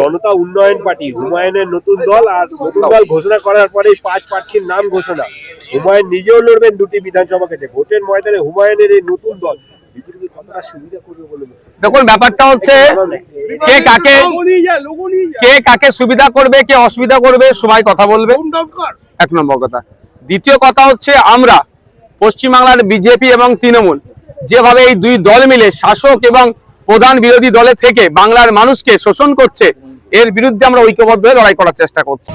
জনতা উন্নয়ন পার্টি হুমায়ুনের নতুন দল, আর নতুন দল ঘোষণা করার পরে 5 প্রার্থীর নাম ঘোষণা। হুমায়ুন নিজেও লড়বেন 2টি বিধানসভা কেটে। ভোটের ময়দানে হুমায়ুনের এই নতুন দল বিজেপি কতটা সুবিধা করবে বলে? দেখুন, ব্যাপারটা হচ্ছে কে কাকে সুবিধা করবে, কে অসুবিধা করবে, সবাই কথা বলবে, 1 নম্বর কথা। দ্বিতীয় কথা হচ্ছে, আমরা পশ্চিমবাংলার বিজেপি এবং তৃণমূল যেভাবে এই 2 দল মিলে শাসক এবং প্রধান বিরোধী দলে থেকে বাংলার মানুষকে শোষণ করছে, এর বিরুদ্ধে আমরা ঐক্যবদ্ধ হয়ে লড়াই করার চেষ্টা করছি।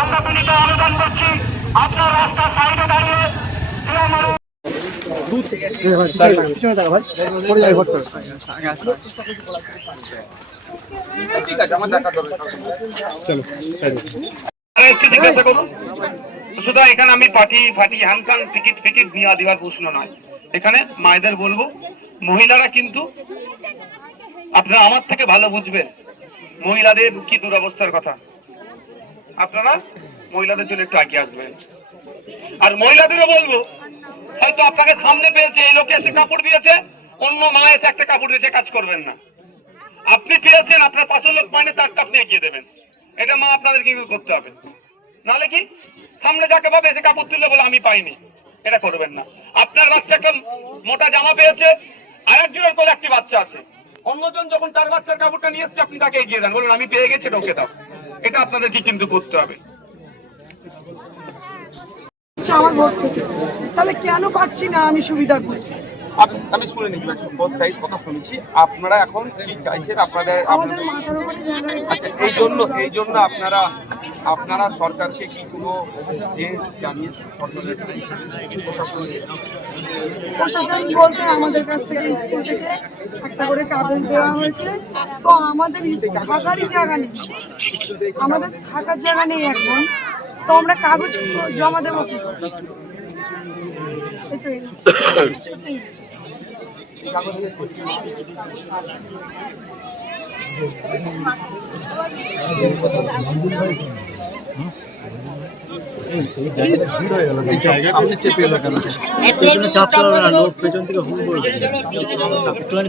আমরা বিনীত আবেদন করছি, আপনার রাস্তার সাইডে দাঁড়িয়ে সুতরাং এখানে আমি পার্টি হ্যানকান টিকিট নিয়ে দেওয়ার প্রশ্ন নয়। এখানে মায়েদের বলবো, মহিলারা কিন্তু আপনারা আমার থেকে ভালো বুঝবেন মহিলাদের কি দুরবস্থার কথা। আপনারা মহিলাদের জন্য একটু এগিয়ে আসবেন। আর মহিলাদেরও বলবো, হয়তো আপনাকে সামনে পেয়েছে, এই লোকে এসে কাপড় দিয়েছে, অন্য মা এসে একটা কাপড় দিয়েছে, কাজ করবেন না। আপনি পেয়েছেন, আপনার পাশের লোক পায়নি, তারটা আপনি এগিয়ে দেবেন। এটা মা আপনাদের কি করতে হবে। নাহলে কি সামনে যাকে পাবে এসে কাপড় তুললে বলে আমি পাইনি, এটা করবেন না। আপনার বাচ্চা একটা মোটা জামা পেয়েছে, আর একজনের কোলে একটি বাচ্চা আছে, অন্যজন যখন তার বাচ্চার কাপড়টা নিয়ে এসছে, আপনি তাকে এগিয়ে দেন, বলুন আমি পেয়ে গেছি, ওকে দাও। এটা আপনাদেরকে কিন্তু করতে হবে। আমার ভোট থেকে তাহলে কেন পাচ্ছি না আমি সুবিধা? আমি শুনে নিই বোথ সাইড কথা শুনেছি। আপনারা এখন কি চাইছেন? আপনাদের আচ্ছা, এই জন্য আপনারা সরকারকে কি কোনো জানিয়েছেন? প্রশাসন বলতে আমাদের কাছ থেকে স্কুল থেকে একটা করে কাগজ দেওয়া হয়েছে, তো আমাদের থাকারই জায়গা নেই, আমাদের থাকার জায়গা নেই এখন, তো আমরা কাগজ জমা দেবো কি করে?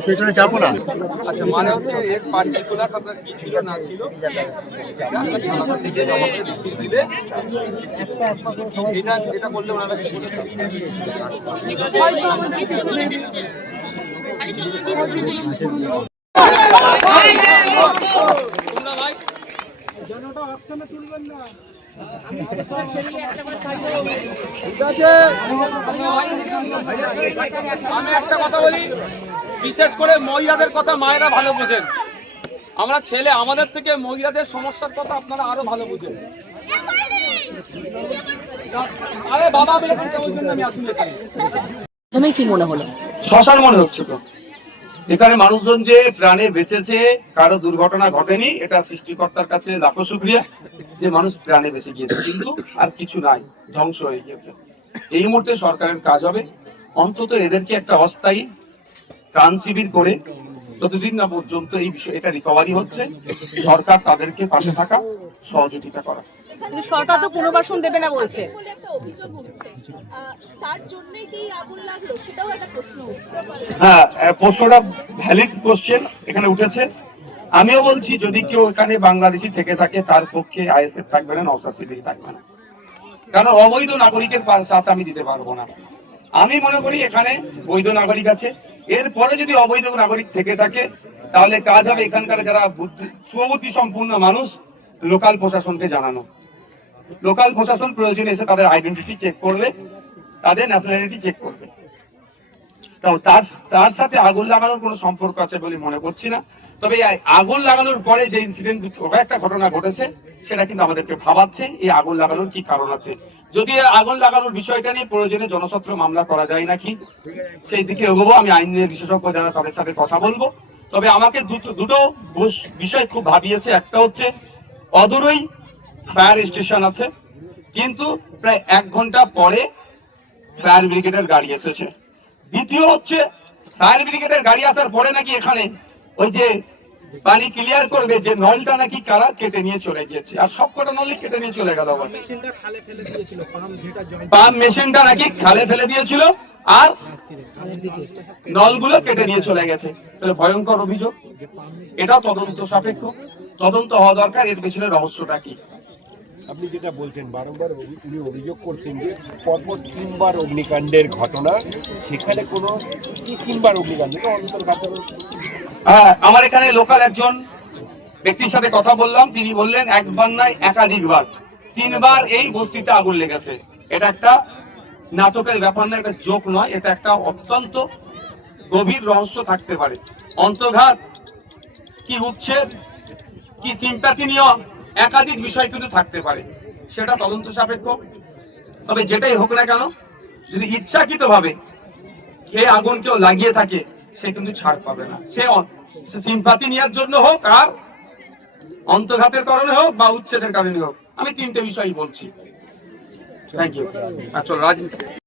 পেছনে চাপো না। আচ্ছা, মানে হচ্ছে এর পার্টিকুলার আপনার কি ছিল না ছিল এটা বললে ওনারা কি আমি একটা কথা বলি, বিশেষ করে মহিলাদের কথা মায়েরা ভালো বোঝেন। আমরা ছেলে, আমাদের থেকে মহিলাদের সমস্যার কথা আপনারা আরো ভালো বুঝেন। আরে বাবা, আমি এখন কেমন জন্য আমি আসুন এখানে। তুমি কি মনে হলো? শ্মশান মনে হচ্ছে তো। এখানে মানুষজন যে প্রাণে বেঁচেছে, কারো দুর্ঘটনা ঘটেনি, এটা সৃষ্টিকর্তার কাছে লাখো শুকরিয়া যে মানুষ প্রাণে বেঁচে গিয়েছে, কিন্তু আর কিছু নাই, ধ্বংস হয়ে গিয়েছে। এই মুহূর্তে সরকারের কাজ হবে অন্তত এদেরকে একটা অস্থায়ী ত্রাণ শিবির করে যতদিন না পর্যন্ত এই বিষয় এটা রিকভারি হচ্ছে, সরকার তাদেরকে পাশে থাকা, সহযোগিতা করা। কিন্তু সরকার তো পুনর্বাসন দেবে না বলছে। হ্যাঁ, প্রশ্নটা ভ্যালিড কোশ্চেন এখানে উঠেছে। আমিও বলছি, যদি কেউ এখানে বাংলাদেশি থেকে থাকে, তার পক্ষে আইএসএফ থাকবে না, নওশাদ সিদ্দিকী থাকবে না, কারণ অবৈধ নাগরিকের সাথে আমি দিতে পারবো না। আমি মনে করি এখানে বৈধ নাগরিক আছে, এরপরে যদি অবৈধ নাগরিক থেকে থাকে তাহলে কাজ হবে এখানকার যারা সুবুদ্ধি সম্পূর্ণ মানুষ, লোকাল প্রশাসনকে জানানো। লোকাল প্রশাসন প্রয়োজনে এসে তাদের আইডেন্টিটি চেক করবে, তাদের ন্যাশনালিটি চেক করবে। তার সাথে আগুন লাগানোর কোনো সম্পর্ক আছে বলে মনে করছি না। তবে আগুন লাগানোর পরে যে ইনসিডেন্ট একটা ঘটনা ঘটেছে, সেটা কিন্তু আমাদেরকে ভাবাচ্ছে এই আগুন লাগানোর কি কারণ আছে। যদি আগুন লাগানোর বিষয়টা নিয়ে প্রয়োজনে জনস্বার্থ মামলা করা যায় নাকি, সেই দিকে এগোবো। আমি আইনের বিশেষজ্ঞ যারা, তাদের সাথে কথা বলবো। তবে আমাকে দুটো বিষয় খুব ভাবিয়েছে। একটা হচ্ছে অদূরই ফায়ার স্টেশন আছে, কিন্তু প্রায় 1 ঘন্টা পরে ফায়ার ব্রিগেডের গাড়ি এসেছে। দ্বিতীয় হচ্ছে, ফায়ার ব্রিগেডের গাড়ি আসার পরে নাকি এখানে ওই যে পানি ক্লিয়ার করবে যে নলটা নাকি কারা কেটে নিয়ে চলে গিয়েছে, আর সবকটা নলই কেটে নিয়ে চলে গেল। পাম্প মেশিনটা নাকি খালে ফেলে দিয়েছিল আর নলগুলো কেটে নিয়ে চলে গেছে। তাহলে ভয়ঙ্কর অভিযোগ, এটাও তদন্ত সাপেক্ষ, তদন্ত হওয়া দরকার। এর পেছনে রহস্যটা কি? আপনি যেটা বলছেন বারংবার উনি অভিযোগ করছেন যে পরপর 3বার অগ্নিকাণ্ডের ঘটনা, সেখানে কোনো 3বার অগ্নিকাণ্ড অন্তর্ঘাতের। হ্যাঁ, আমার এখানে লোকাল একজন ব্যক্তির সাথে কথা বললাম, তিনি বললেন একবার নয় একাধিকবার, 3বার এই বস্তিতে আগুন লেগেছে। এটা একটা নাটকের ব্যাপার না, এটা জোক নয়, এটা একটা অত্যন্ত গভীর রহস্য থাকতে পারে। অন্তর্ঘাত কি উচ্ছেদ কি সিম্প্যাথি নিয়ে একাধিক বিষয় কিন্তু থাকতে পারে, সেটা তদন্ত সাপেক্ষ। তবে যেটাই হোক না কেন, যদি ইচ্ছাকৃত ভাবে এই আগুন কেউ লাগিয়ে থাকে, সে কিন্তু ছাড় পাবে না। সে সিম্পাথি নেওয়ার জন্য হোক, আর অন্তর্ঘাতের কারণে হোক, বা উচ্ছেদের কারণে হোক। আমি 3টে বিষয়ই বলছি। Thank you. চল রাজনীতি।